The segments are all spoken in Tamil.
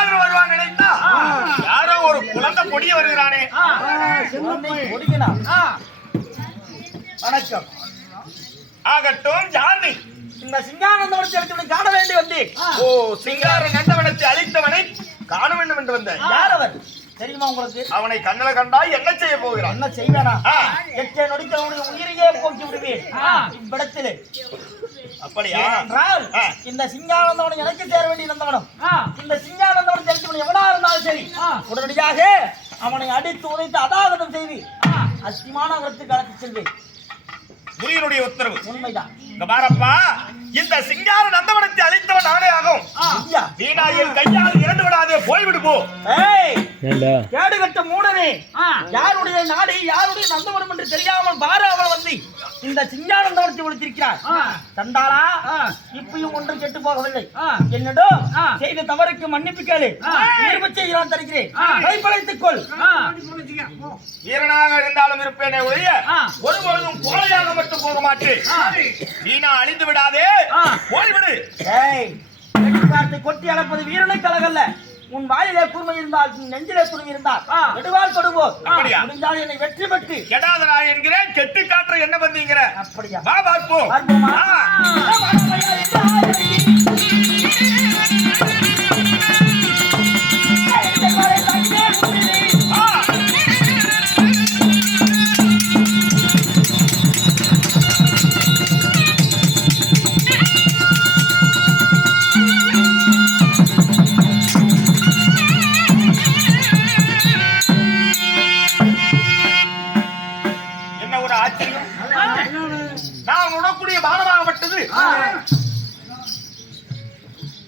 துரியோதனன் வருவான் நினைத்தா யாரோ ஒரு குழந்தை பொடிய வருகிறானே. வணக்கம். ஆகட்டும் ஜானி இந்த சிங்கானந்தவரத்தை எடுத்து காண வேண்டி வந்தேன். ஓ சிங்கார நந்தவனத்தை அழித்தவனை காண வேண்டும் என்று வந்த யார் அவர்? தெரியுமா உங்களுக்கு? அவனை கண்ணல கண்டாய் என்ன செய்ய போகிறான்? என்ன செய்வேனா? எச்சை நொடித்தவனுடைய உயிரையே போக்கி விடுவேன். இவ்விடத்திலே. அப்படியா? ஏனென்றால் ஆ. இந்த சிங்கானந்தவன் எனக்கு சேர வேண்டி இருந்தவனும் இந்த சிங்கானந்தவன் தெரிஞ்சவன் எவனா இருந்தாலும் சரி உடனடியாக அவனை அடித்து உதைத்து அதாகதம் செய்து அஸ்திமான விரத்துக்கு அழைத்து செல்வேன். முருகனுடைய உத்தரவு. உண்மைதான். இந்த பாரப்பா இந்த சிங்கார நந்தவனத்தை அழித்தவன் நானே ஆகும். ஐயா வீணா என் கையால் இறந்து விடாதே போய்விடு போ. ஏய் ஏண்டா? கேடுகட்ட மூடனே. யாருடைய நாடு யாருடைய நந்தவனம் என்று தெரியாமல் பாரு அவள் வந்து இந்த சிங்கானந்தவனத்தை ஒழித்திருக்கிறார். தந்தாளா இப்பயும் ஒன்றும் கெட்டு போகவில்லை. என்னிடம் செய்த தவறுக்கு மன்னிப்பு கேளு. நிருபச்சை நான் தருகிறேன். கைப்பழைத்துக் கொள். வீரனாக இருந்தாலும் இருப்பேனே ஒழிய ஒருபொழுதும் கோழையாக மட்டும் போக மாட்டேன் வீணா அழிந்து விடாதே. போய்விடு. கொட்டி அளப்பது வீரனுக்கு அழகல்ல உன் வாயிலே கூர்மை இருந்தால் உன் நெஞ்சிலே துணிவு இருந்தால் நெடுவால் தொடுவோம். அப்படியா? முடிந்தால் என்னை வெற்றி பெற்று. கெடாதரா என்கிறேன் கெட்டு காற்ற என்ன வந்தீங்கிற அப்படியா? வா பார்ப்போம்.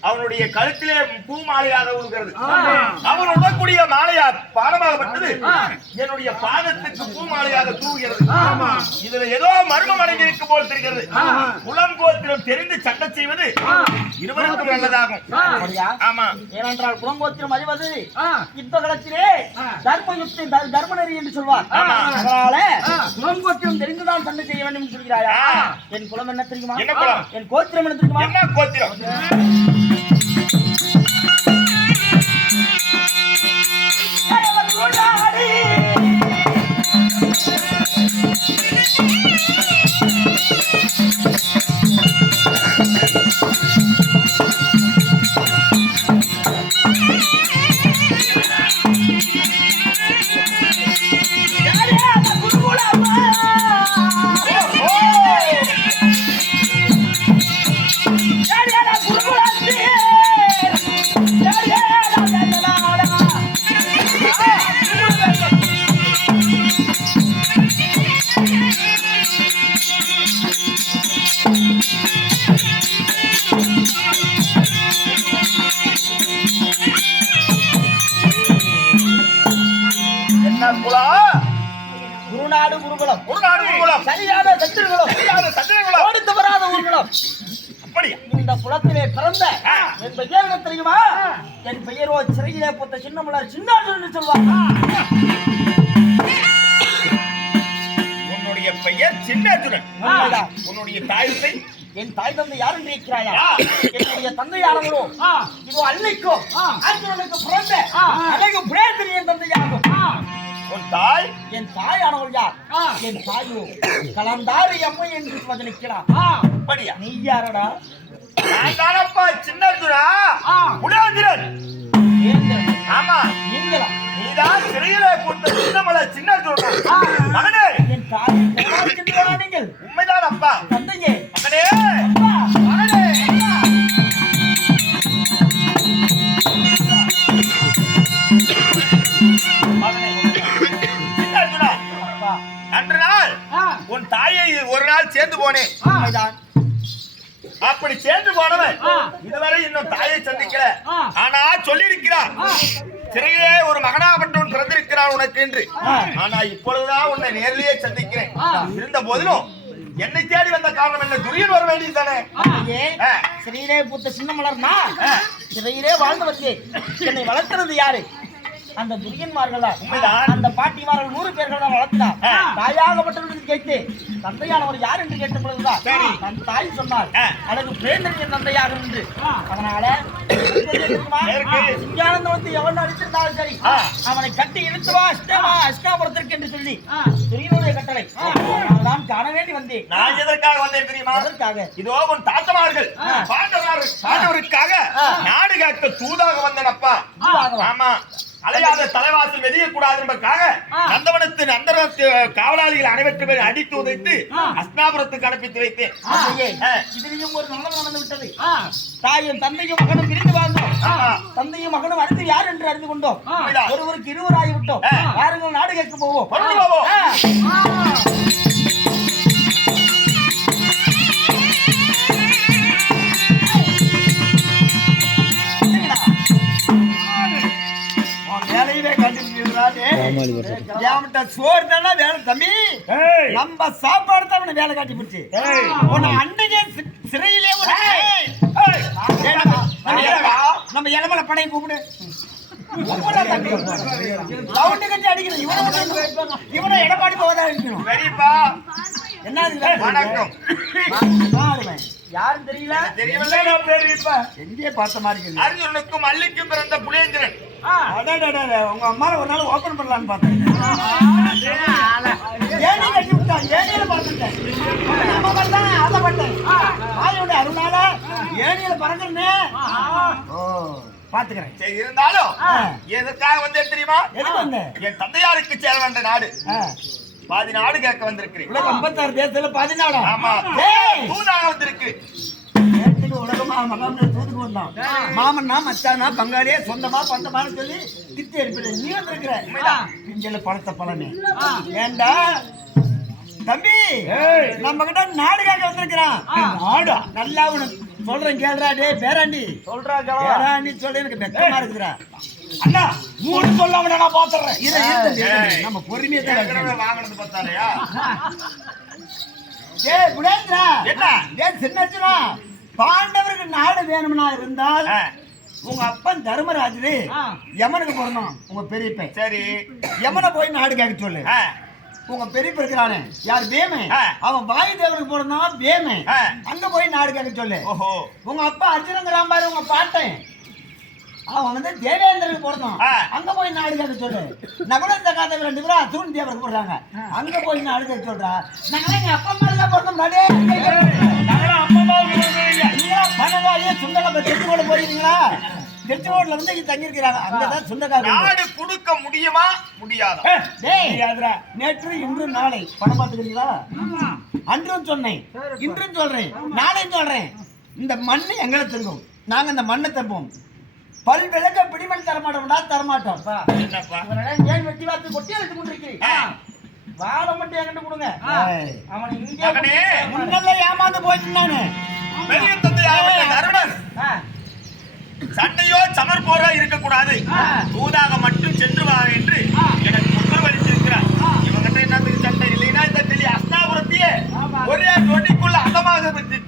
அவனுடைய கழுத்திலே பூ மாலையாக உழுகிறது. அவன் உடக்கூடிய மாலையா பானமாகப்பட்டது. என்னுடைய பாதத்துக்கு பூ மாலையாக தூவுகிறது. இதுல ஏதோ மர்மம் அடங்கி இருக்கும் போல் தெரிகிறது. குலம் கோத்திரம் தெரிந்து சண்டை செய்வது இருவருக்கும் நல்லதாகும்? ஆமா. ஏனென்றால் குலங்கோத்திரம் அறிவது யுத்த களத்திலே தர்ம யுத்தம் தர்ம நெறி என்று சொல்வார். அதனால குலங்கோத்திரம் தெரிந்துதான் சண்டை செய்ய வேண்டும் என்று சொல்கிறாயா. என் குலம் என்ன தெரியுமா? என்ன குலம்? என் கோத்திரம் என்ன தெரியுமா? என்ன கோத்திரம்? என்ன குலம் குருநாடு குருகுலம். ஒரு நாடு குலம் சரியான சத்திரகுலம். சரியான சத்திரை குலம் ஓடி தவறாத ஊர்குலம். அப்படியா? இந்த குலத்திலே பிறந்த என் பெயர் என்ன தெரியுமா? என் பெயரோ சிறையிலே போட்ட சின்னமலர் சின்னாடு என்று சொல்வாங்க. உன்னுடைய பெயர் உண்மைதான். உன்னுடைய தாயத்தை என் தாய் தந்தை யார் என்று இருக்கிறாயா. என்னுடைய தந்தை யாரவரோ இதோ அன்னைக்கோ ஆஞ்சநனுக்கு பிறந்த அழகு பிரேதனி என் தந்தை யாரும் உன் தாய் என் தாய் ஆனவள் யார் என் தாயோ கலந்தாரி அம்மை என்று வதனிக்கிறார் அப்படியா? நீ யாரடா? நான் தானப்பா சின்னத்துடா உடாந்திரன். ஆமா. நீங்களா நீதான் சிறையில போட்ட சின்னமலை சின்னத்துடன் மகனே. என் தாய் நீங்கள்? உண்மைதான் அப்பா அன்று நாள் உன் தாயை ஒரு நாள் சேர்ந்து போனேன். அப்படி சேர்ந்து போனவன் இதுவரை இன்னும் தாயை சந்திக்கல. ஆனா சொல்லியிருக்கிறான். சிறையிலே ஒரு மகனாகப்பட்டவன் பிறந்திருக்கிறான் உனக்கு என்று. ஆனா இப்பொழுதுதான் உன்னை நேரிலேயே சந்திக்கிறேன். இருந்த போதிலும் என்னை தேடி வந்த காரணம் என்ன? துரியன் வர வேண்டியது தானே? சிறையிலே பூத்த சின்ன மலர்னா? சிறையிலே வாழ்ந்து வந்தேன் என்னை வளர்க்கிறது யாரு? அந்த துரியன்மார்கள். அந்த பாட்டிமார்கள் நூறு பேர்கள் தான் வளர்த்தார் ஆ. தாயாகப்பட்டவர்களுக்கு கேட்டு தந்தையானவர் யார் என்று கேட்ட பொழுதுதான். தன் தாய் சொன்னார். எனக்கு பேந்தன் என் தந்தையாகும் என்று அதனால யாருக்கு? சிங்கானந்தவத்தை எவன் அடித்திருந்தாலும் சரி. அவனை கட்டி இழுத்து வா அஷ்டமா அஷ்டாபுரத்திற்கு என்று சொல்லி துரியனுடைய கட்டளை நான் காண வேண்டி வந்தேன் நான் எதற்காக வந்தேன் தெரியுமா அதற்காக இதோ உன் தாத்தமார்கள் பாண்டவர்கள் பாண்டவருக்காக. நாடு காக்க தூதாக வந்தனப்பா தூதாகவா? ஆமா அலையாத தலைவாசல் வெதிய கூடாது என்பதற்காக நந்தவனத்து நந்தவனத்து காவலாளிகள் அனைவற்று பேர் அடித்து உதைத்து அஸ்னாபுரத்துக்கு அனுப்பித்து வைத்தேன். இதிலையும் ஒரு நல்லது நடந்து விட்டது. தாயும் தந்தையும் மகனும் பிரிந்து வாழ்ந்தோம். தந்தையும் மகனும் அடுத்து யார் என்று அறிந்து கொண்டோம். ஒருவருக்கு இருவர் ஆகிவிட்டோம் ஆ. யாருங்கள் நாடு கேட்க போவோம். போவோம். ஏன்கிட்ட சோறு தானே வேலை தம்பி. நம்ம சாப்பாடு தான் உனக்கு வேலை காட்டி போச்சு ஏய். உன்னை அன்னைக்கே சிறையிலே நம்ம- நம்ம இளம- நம்ம இளமலை படையை கூப்பிடு எடப்பாடி போவதா. பெரியப்பா என்ன? வணக்கம். யாரும் தெரியல தெரியவில்லை எங்கேயே பார்த்த மாதிரி. அர்ஜுனுக்கும் மல்லிக்கும் பிறந்த புலேந்திரன். அடடடட, உங்க அம்மாவை ஒரு நாள் ஓபன் பண்ணலான்னு பார்த்தேன். ஏணி கட்டி விட்டான் ஏணியில பார்த்துட்டேன் நம்ம பார்த்தேன் பார்த்தேன் ஆயோட அருளால ஏணியில பறக்கிறனே ஓ பாத்துக்கிறேன். சரி இருந்தாலும் ஆ. எதற்காக வந்தேன் தெரியுமா? எதுக்கு வந்த? என் தந்தையாருக்கு சேர வேண்ட நாடு. பாதி நாடு கேட்க வந்திருக்கிறேன். உலக ஐம்பத்தாறு தேசத்துல பதினாலா ஆமா. ஏய், தூதாக வந்திருக்கு. மகாமன தூதுக்கு வந்தான். மாமன்னா மச்சானா பங்காளியே சொந்தமா பந்தமான்னு சொல்லி திட்டி அடிப்பது நீ வந்திருக்கிற. பிஞ்சல பழத்த பழனி ஏண்டா? தம்பி நம்ம கிட்ட நாடு கேட்க வந்திருக்கிறான். நாடா. நல்லா உனக்கு சொல்றேன் கேளுடா டேய் பேராண்டி. சொல்றா பேராண்டி சொல்ல எனக்கு வெக்கமா இருக்குதுடா. அண்ணா மூணு சொல்லாம நான் பாத்துறேன் இதை. நம்ம பொறுமையா தான். வாங்கினது பார்த்தாலையா டேய் குடேந்திரா என்ன? டேய் சின்னச்சுனா பாண்டவருக்கு நாடு வேணும்னா இருந்தால் உங்க அப்பன் தர்மராஜரு யமனுக்கு பிறந்தோம் உங்க பெரியப்பன். சரி. யமனை போய் நாடு கேட்க சொல்லு. உங்க பெரியப்ப இருக்கிறானே. யார் ஆ. அவன் வாயு தேவனுக்கு பிறந்தான் பேமே ஆ. அங்க போய் நாடு கேட்க சொல்லு. ஓஹோ. உங்க அப்பா அர்ஜுனங்கிறான் பாரு உங்க பாட்டன். அவன் வந்து தேவேந்திரனுக்கு பிறந்தான் ஆ. அங்க போய் நாடு கேட்க சொல்லு. நகுலந்த காத்த ரெண்டு பேரும் அசுரன் தேவருக்கு போடுறாங்க. அங்க போய் நாடு கேட்க சொல்றா. நாங்க எங்க அப்பா அம்மா எல்லாம் பிறந்தோம் திருச்சி போட போறீங்களா? திருச்சி ரோட்ல வந்து இங்க தங்கி இருக்கிறாங்க அங்கதான் சுண்டக்காரங்க நாடு கொடுக்க முடியுமா? முடியாதா? டேய் நேற்று இன்று நாளை. பணம் பார்த்துக்கிறீங்களா? அன்றும் சொன்னேன். இன்றும் சொல்றேன். நாளையும் சொல்றேன். இந்த மண்ணு எங்களை திரும்பும் நாங்க இந்த மண்ணை தருவோம். பல் விளக்க பிடிமண் தரமாட்டோம்டா தரமாட்டோம். ஏன் வெட்டி வாத்து கொட்டி எடுத்து கொண்டிருக்கிறீங்க ஆ. வாழை மட்டும் என்கிட்ட கொடுங்க. அவன் இங்கே ஏமாந்து போயிட்டு நானு சண்டையோ சமர் போரோ இருக்கக்கூடாது. தூதாக மட்டும் சென்று வா என்று எனக்கு உத்தரவளித்திருக்கிறார். இவங்கிட்ட என்னத்துக்கு சண்டை? இல்லைன்னா இந்த தெளி அஸ்தாபுரத்தையே. ஒரே நொடிக்குள்ள அகமாக வச்சு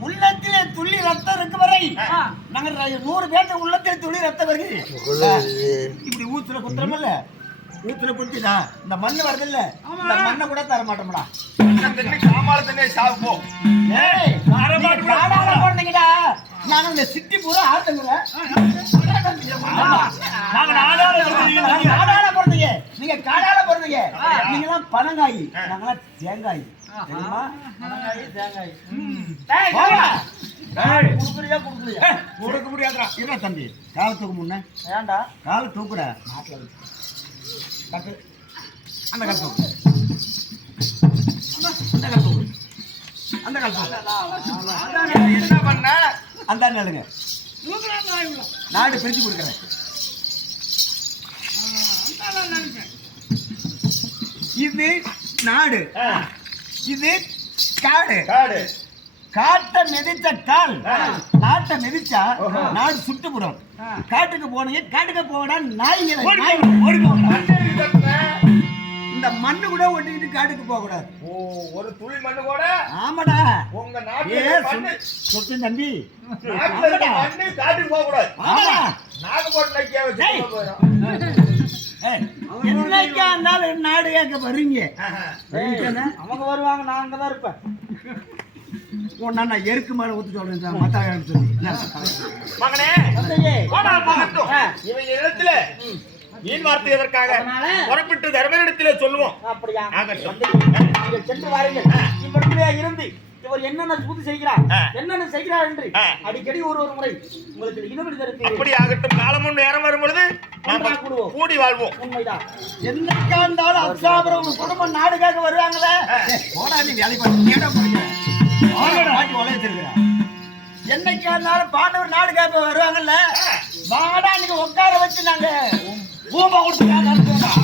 உள்ளத்திலே துள்ளி ரத்தம் இருக்கு வரை ஆ. நாங்க ர- நூறு பேர்த்த உள்ளத்திலே துள்ளி ரத்தம் வருது இப்படி ஊத்துல குத்துறமில்ல ஊத்துல குத்திடா இந்த மண்ணு வருது இல்ல இந்த மண்ணை கூட தர மாட்டோம்டா தண்ணி சாப்பிப்போ ஏய், நீங்க காடால பிறந்தீங்கடா. நாங்க இந்த சிட்டி பூரா ஆடுறோங்க. நாங்க நாடால. நாங்க காடால பிறந்தீங்க. நீங்க காடால பிறந்தீங்க. நீங்கெல்லாம் பனங்காய். நாங்கெல்லாம் தேங்காய். தெரியுமா? தேங்காய், தேங்காய். ஏய், போடா. ஏய், குடுக்குறியா, குடுக்குறியா? கொடுக்க முடியாதுடா. இருடா தம்பி. காலை தூக்கு முன்ன. ஏன்டா? காலை தூக்குடா. கட்டு. அந்த கால். அந்த கால். அந்த கால். என்ன பண்ண அந்த நெல்லுங்க நாடு பிரிச்சு கொடுக்குறேன். இது நாடு. இது காடு. காடு. காட்டை மிதிச்ச கால். நாட்டை மிதிச்சா நாடு சுட்டுப்புடும். காட்டுக்கு போனீங்க காட்டுக்கு போடா நாய்ங்க நாய் ஓடி போகணும் இந்த மண்ணு கூட ஒட்டிக்கிட்டு காட்டுக்கு போக கூடாது. ஓ ஒரு துளி மண்ணு கூட? ஆமாடா. உங்க நாட்டுல மண்ணு சொத்து தம்பி. நாட்டுல மண்ணு காட்டுக்கு போக கூடாது. ஆமாடா. நாக போட்டு நக்கியா வச்சு ஏய். போயிடும். ஏய், என்னைக்கா இருந்தாலும் நாடு கேட்க வர்றீங்க அவங்க வருவாங்க நான் அங்கதான் இருப்பேன். உன்னை நான் எருக்கு மேல ஊத்து சொல்றேன் மத்தாயிரம் சொல்லி? மகனே. இவங்க இடத்துல மீன் வார்த்தை எதற்காக? அதனால? புறப்பட்டு தர்மனிடத்திலே சொல்லுவோம். அப்படியா? சென்று வாருங்கள். இவரிடத்திலே இருந்து இவர் என்னென்ன சூது செய்கிறார். என்னென்ன செய்கிறார் என்று. அடிக்கடி ஒரு ஒரு முறை உங்களுக்கு இனவெளி தருகிறேன். அப்படி ஆகட்டும் காலமும் நேரம் வரும் பொழுது நாம ஒன்றாக கூடுவோம். கூடி வாழ்வோம். உண்மைதான். என்னைக்கா இருந்தாலும் அப்சாபுரம் குடும்பம் நாடு கேட்க வருவாங்களே? போடா நீ வேலை உழைச்சிருக்கிறா என்னைக்கா இருந்தாலும் பாண்டவர் நாடு கேட்க வருவாங்கல்ல வாடா நீங்க உட்கார வச்சு நாங்க பூமா கொடுத்து